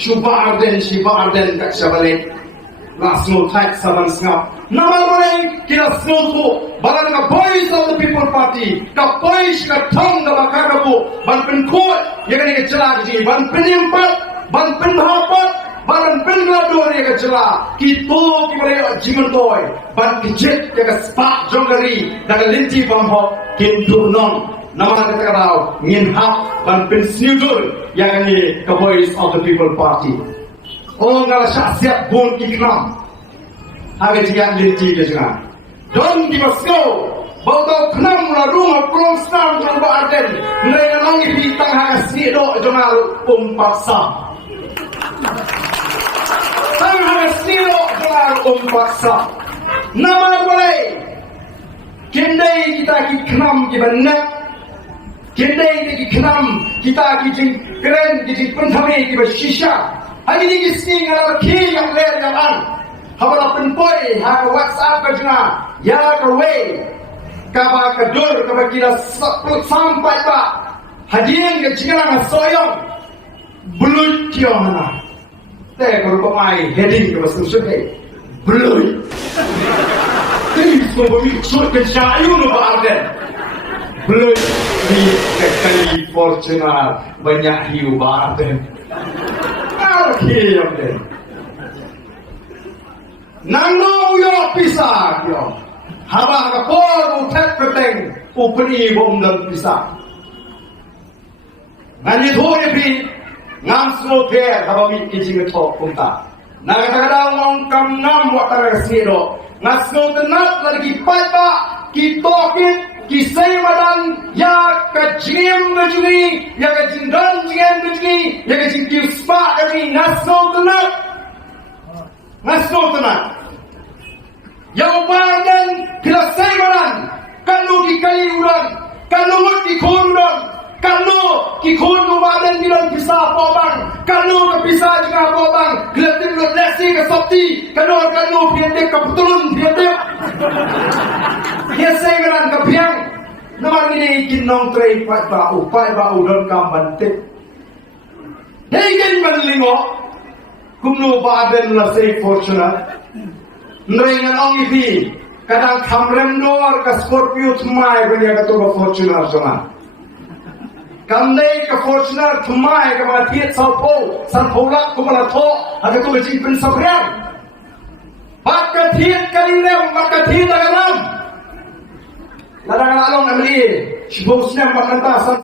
Shiba Arden kat Shabalik. Langsung tak saban sengap. Nama boleh kita semua tu. Balan ka boys of the people party. Ka boys ka thong ka bakar bu. Ban pen kot. Yang ni kejelah je. Ban pen empat. Ban pen hapat. Ban pen ngador yang kejelah. Kita boleh jiman toy. Ban kejet yang spark jongari. Dan linti pamhok. Kintu non. Nama kata kau. Ngin hap. Ban pen snudul. Yang ni ka boys of the people party. Oh, ngala siap bon ikram. Agak jika linti ke jangan. Don't give us go. Bau tau kenam la rumah pelong senam jomba Arden. Mereka nangi bintang haga sido jongal paksa. Tang haga sido jongal paksa. Nama boleh. Kendai kita ki kenam ki benak. Kendai ki kenam kita ki keren ki penthami ki bersisha. Hari ini kisah ngalah kiri yang leher yang an. Habala penpoi, hak WhatsApp kerja, ya kerwe, kaba kedur, kaba kira sampai pak. Hadirin ke cikgu soyong, belut kio mana? Teh kalau pemain heading ke bahasa Indonesia, belut. Ini semua mikir kerja ayu nu Arden. Belut di California banyak hiu Arden. Hiu Arden. Nangno yo pisah yo. Haba ka po utek peteng upni bom dan pisah. Ngani thore pi ngam smo ke haba mi kijing thok punta. Naga kada ngong kam ngam watara sido. Ngasno tenat lagi papa ki tokit ki seimadan ya ka jim gajuni ya ka jindan jien gajuni ya ka jin spa gajuni ngasno tenat. Ngasno tenat. Yang badan bila seimadan kalau ki kali uran kalau ki khondan kalau ki khon badan bila bisa pobang kalau bisa juga pobang gelatin lesi ke sakti kalau piende kebetulan piende dia seimadan ke piang nama ini kinong trei pada upai bau dan kambantik hei manlingo kumno badan la sei fortunate Neringan ong ipi kadang kamrem doar ka Scorpio tumai banya ka to Fortuner sama. Kamdai ka Fortuner tumai ka matiet san polak ko mala to aga to jing pen sabriang. Maka tiet kalinem maka tiet agalam. Ladang along namli sibong sinem makanta